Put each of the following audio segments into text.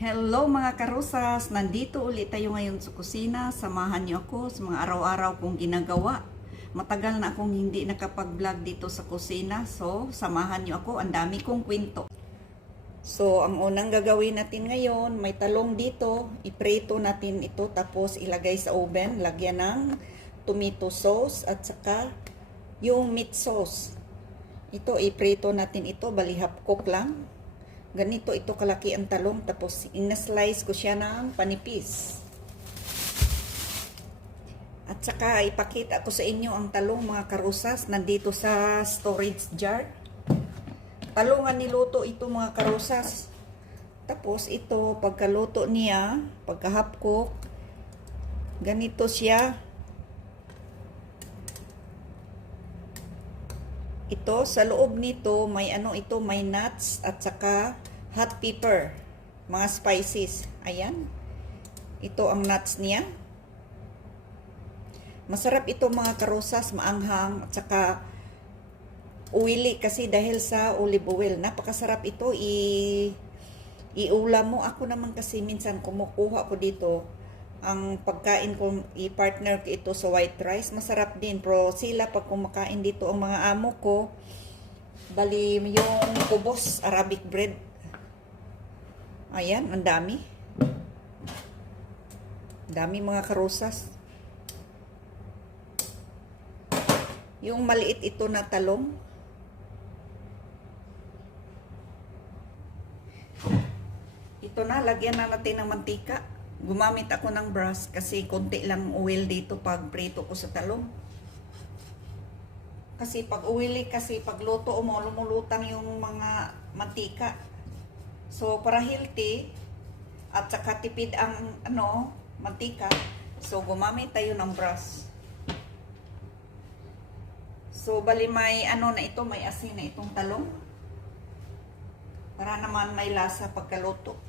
Hello mga karusas! Nandito ulit tayo ngayon sa kusina. Samahan niyo ako sa mga araw-araw kong ginagawa. Matagal na akong hindi nakapag-vlog dito sa kusina. So, samahan niyo ako. Ang dami kong kwento. So, ang unang gagawin natin ngayon, may talong dito. Iprito natin ito tapos ilagay sa oven. Lagyan ng tomato sauce at saka yung meat sauce. Ito, iprito natin ito. Bali half cook lang. Ganito ito kalaki ang talong, tapos ina-slice ko siya ng panipis. At saka ipakita ko sa inyo ang talong mga karusas, nandito sa storage jar. Talong ang niluto ito mga karusas. Tapos ito, pagkaluto niya, pagka half cook, ganito siya. Ito, sa loob nito, may may nuts at saka hot pepper, mga spices. Ayan. Ito ang nuts niya. Masarap ito mga karusas, maanghang at saka oily kasi dahil sa olive oil. Napakasarap ito. Iulam mo. Ako naman kasi minsan kumukuha ko dito. Ang pagkain ko, i-partner ko ito sa white rice, masarap din. Pero sila pag kumakain dito, ang mga amo ko, bali yung kubos, Arabic bread. Ayan, ang dami. Dami mga karusas. Yung maliit ito na talong. Ito na, lagyan na natin ng mantika. Gumamit ako ng brush kasi konti lang oil dito pag prito ko sa talong. Kasi pag oily, kasi pag luto mo, lumulutang yung mga mantika. So, para healthy, at saka tipid ang mantika, so gumamit tayo ng brush. So, bali may na ito, may asin na itong talong. Para naman may lasa pagkaluto.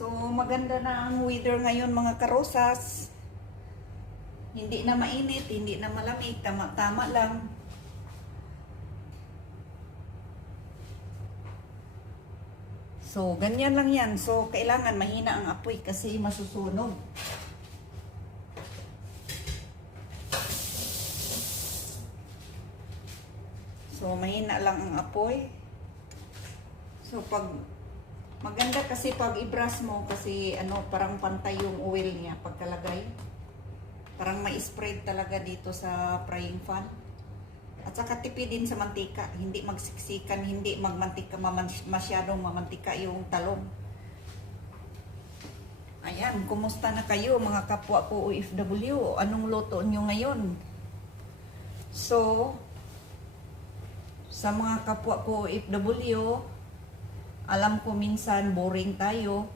So, maganda na ang weather ngayon mga karosas. Hindi na mainit, hindi na malamig, tama-tama lang. So, ganyan lang yan. So, kailangan mahina ang apoy kasi masusunog. So, mahina lang ang apoy. So, maganda kasi pag i-brush mo kasi parang pantay yung oil niya pagkalagay. Parang may spread talaga dito sa frying pan. At saka tipid din sa mantika, hindi magsiksikan, hindi magmantika masyadong mamantika yung talong. Ayan, kumusta na kayo mga kapwa ko OFW? Anong luto nyo ngayon? So, sa mga kapwa ko OFW, alam ko minsan boring tayo.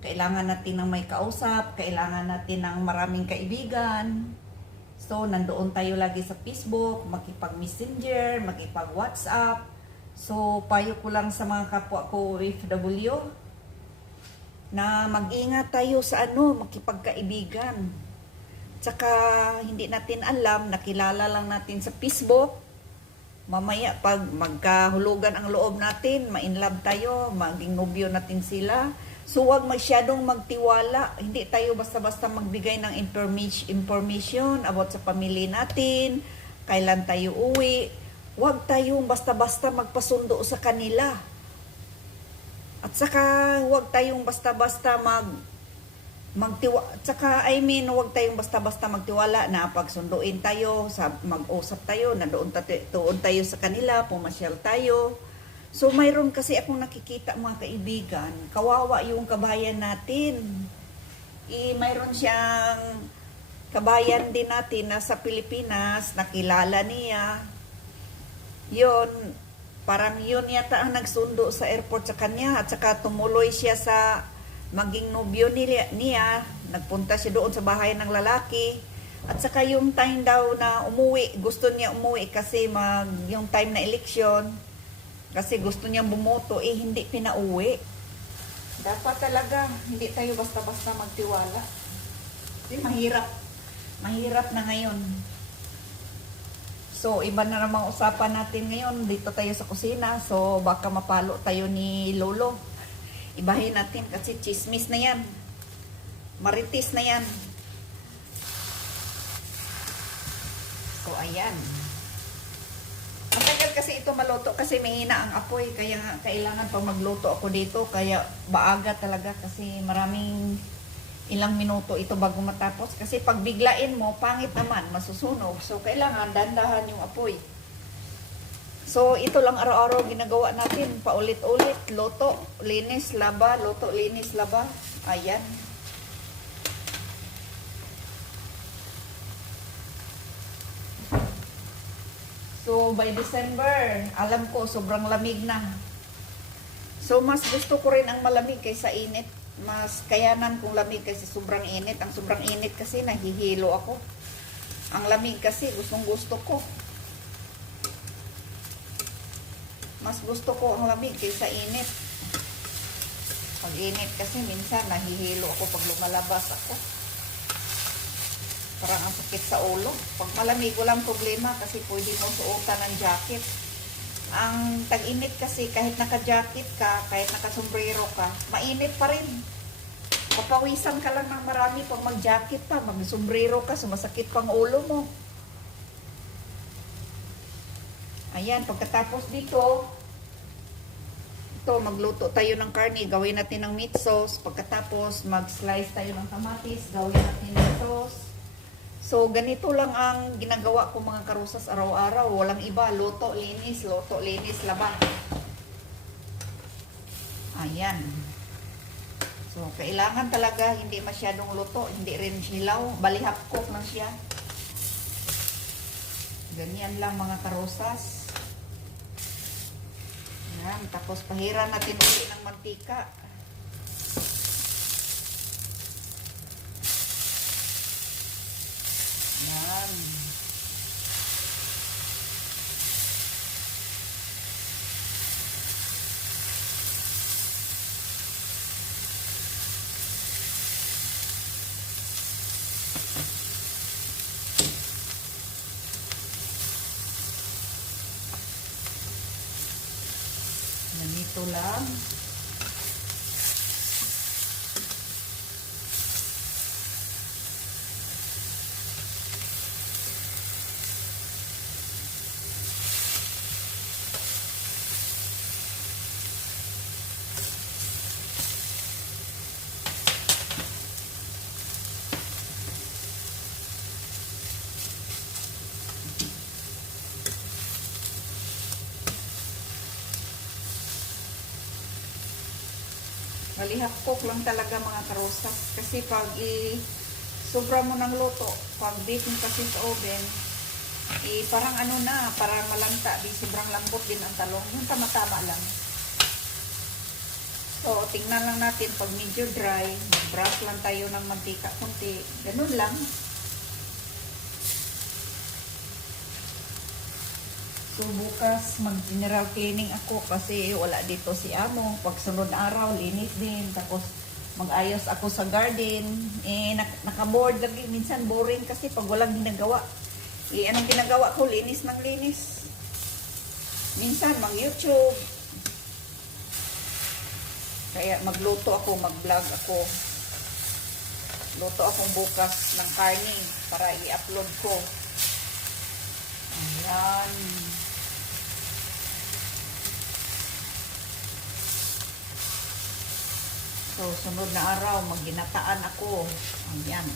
Kailangan natin ng may kausap, kailangan natin ng maraming kaibigan. So, nandoon tayo lagi sa Facebook, makipag-messenger, makipag-WhatsApp. So, payo ko lang sa mga kapwa ko OFW na mag-ingat tayo sa makipagkaibigan. Tsaka, hindi natin alam, nakilala lang natin sa Facebook. Mamaya pag magkahulugan ang loob natin, ma-inlove tayo, maging nobyo natin sila. So huwag masyadong magtiwala. Hindi tayo basta-basta magbigay ng information about sa pamilya natin, kailan tayo uwi. Huwag tayong basta-basta magpasundo sa kanila. At saka huwag tayong basta-basta huwag tayong basta-basta magtiwala na pagsunduin tayo, mag-usap tayo, na doon tayo sa kanila, pumasyal tayo. So, mayroon kasi akong nakikita mga kaibigan, kawawa yung kabayan natin. Mayroon siyang kabayan din natin na sa Pilipinas, nakilala niya. Yun, parang yun yata ang nagsundo sa airport sa kanya at saka tumuloy siya sa maging nobyo niya, nagpunta siya doon sa bahay ng lalaki. At saka yung time daw na umuwi, gusto niya umuwi kasi yung time na eleksyon, kasi gusto niya bumoto, hindi pinauwi. Dapat talaga, hindi tayo basta-basta magtiwala. Kasi Mahirap na ngayon. So, iba na namang usapan natin ngayon. Dito tayo sa kusina. So, baka mapalo tayo ni Lolo. Ibahin natin kasi chismis na yan. Maritis na yan. So, ayan. Matagal kasi ito maluto kasi mahina ang apoy. Kaya kailangan pang magluto ako dito. Kaya baaga talaga kasi maraming ilang minuto ito bago matapos. Kasi pag biglain mo, pangit naman, masusunog. So, kailangan dandahan yung apoy. So, ito lang araw-araw ginagawa natin. Paulit-ulit. Luto, linis, laba. Luto, linis, laba. Ayan. So, by December, alam ko, sobrang lamig na. So, mas gusto ko rin ang malamig kaysa init. Mas kayanan kung lamig kasi sobrang init. Ang sobrang init kasi nahihilo ako. Ang lamig kasi gustong gusto ko. Mas gusto ko ang lamig kaysa init. Pag init kasi minsan nahihilo ako pag lumalabas ako. Parang ang sakit sa ulo. Pag malamig walang problema kasi pwede mo suotan ng jacket. Ang tag-init kasi kahit naka-jacket ka, kahit naka-sombrero ka, mainit pa rin. Papawisan ka lang ng marami pag mag-jacket pa, mag-sombrero ka, sumasakit pang ulo mo. Ayan, pagkatapos dito, ito, magluto tayo ng karne, gawin natin ng meat sauce. Pagkatapos, mag-slice tayo ng kamatis, gawin natin ng sauce. So, ganito lang ang ginagawa ko mga karusas araw-araw. Walang iba. Luto, linis, laba. Ayan. So, kailangan talaga hindi masyadong luto. Hindi rin hilaw. Balihap cook lang siya. Ganyan lang mga karusas. Ayan. Tapos, pahiran natin ulit ng mantika. Yan. Ganito lang. Balihap cook lang talaga mga karusas. Kasi pag sobra mo ng luto, pag bake mo kasi sa oven, parang ano na, parang malanta, sobrang lambot din ang talong. Yung tama-tama lang. So, tingnan lang natin pag medyo dry, mag-brush lang tayo ng mantika kunti. Ganun lang. So, bukas mag-general cleaning ako kasi wala dito si Amo. Pag sunod araw, linis din. Tapos, mag-ayos ako sa garden. Naka-board lagi. Minsan boring kasi pag walang ginagawa. Anong ginagawa ko? Linis ng linis. Minsan, mag-YouTube. Kaya magluto ako, mag-vlog ako. Luto akong bukas ng karne para i-upload ko. Ayan. So, sunod na araw, magginataan ako. Ayan.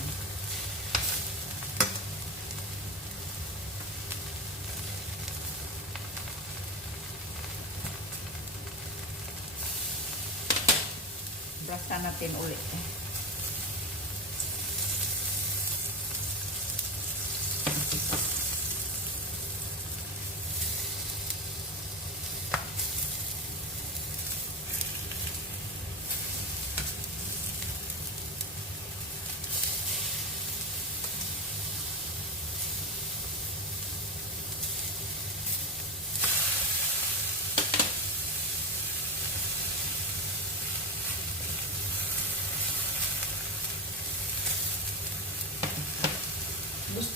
Brush natin ulit.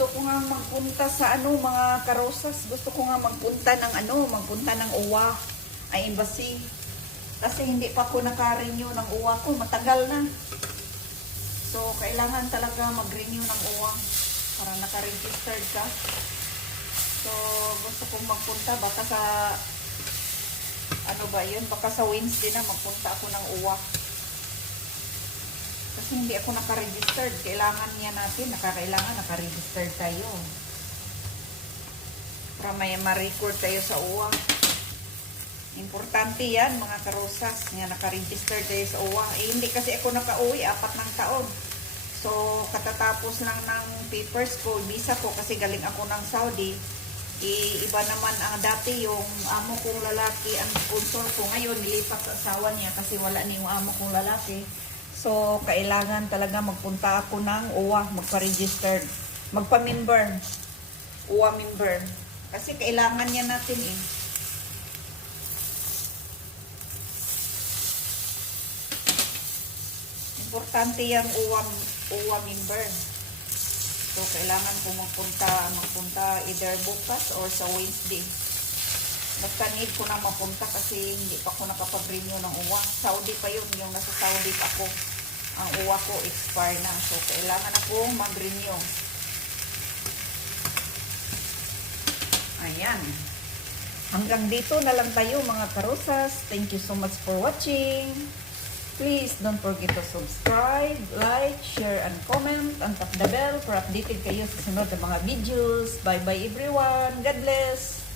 Gusto ko nga magpunta sa mga karosas. Gusto ko nga magpunta ng UWA, ay embassy. Kasi hindi pa ako naka-renew ng UWA ko, matagal na. So, kailangan talaga mag-renew ng UWA para naka-registered ka. So, gusto kong magpunta baka sa baka sa Wednesday na magpunta ako ng UWA. Kasi hindi ako naka-registered. Kailangan niya natin, naka-registered tayo. Para may ma-record tayo sa UWA. Importante yan, mga karosas. Nga naka-registered tayo sa UWA. Hindi kasi ako naka-uwi, 4 ng taon. So, katatapos lang ng papers ko, visa ko, kasi galing ako ng Saudi. Iba naman ang dati, yung amo kong lalaki, ang sponsor ko. Ngayon, nilipat sa asawa niya kasi wala ni yung amo kong lalaki. So, kailangan talaga magpunta ako ng UWA, magpa-registered, magpa-member, UWA member. Kasi kailangan niya natin eh. Importante yung UWA member. So, kailangan ko magpunta either bukas or sa Wednesday. Basta need ko na mapunta kasi hindi pa ako nakapag-renew ng UWA. Saudi pa yun, yung nasa Saudi pa ako. Ang UWA ko expire na. So, kailangan akong mag-renew. Ayan. Hanggang dito na lang tayo mga karosas. Thank you so much for watching. Please don't forget to subscribe, like, share, and comment. And tap the bell para updated kayo sa sunod na mga videos. Bye-bye everyone. God bless.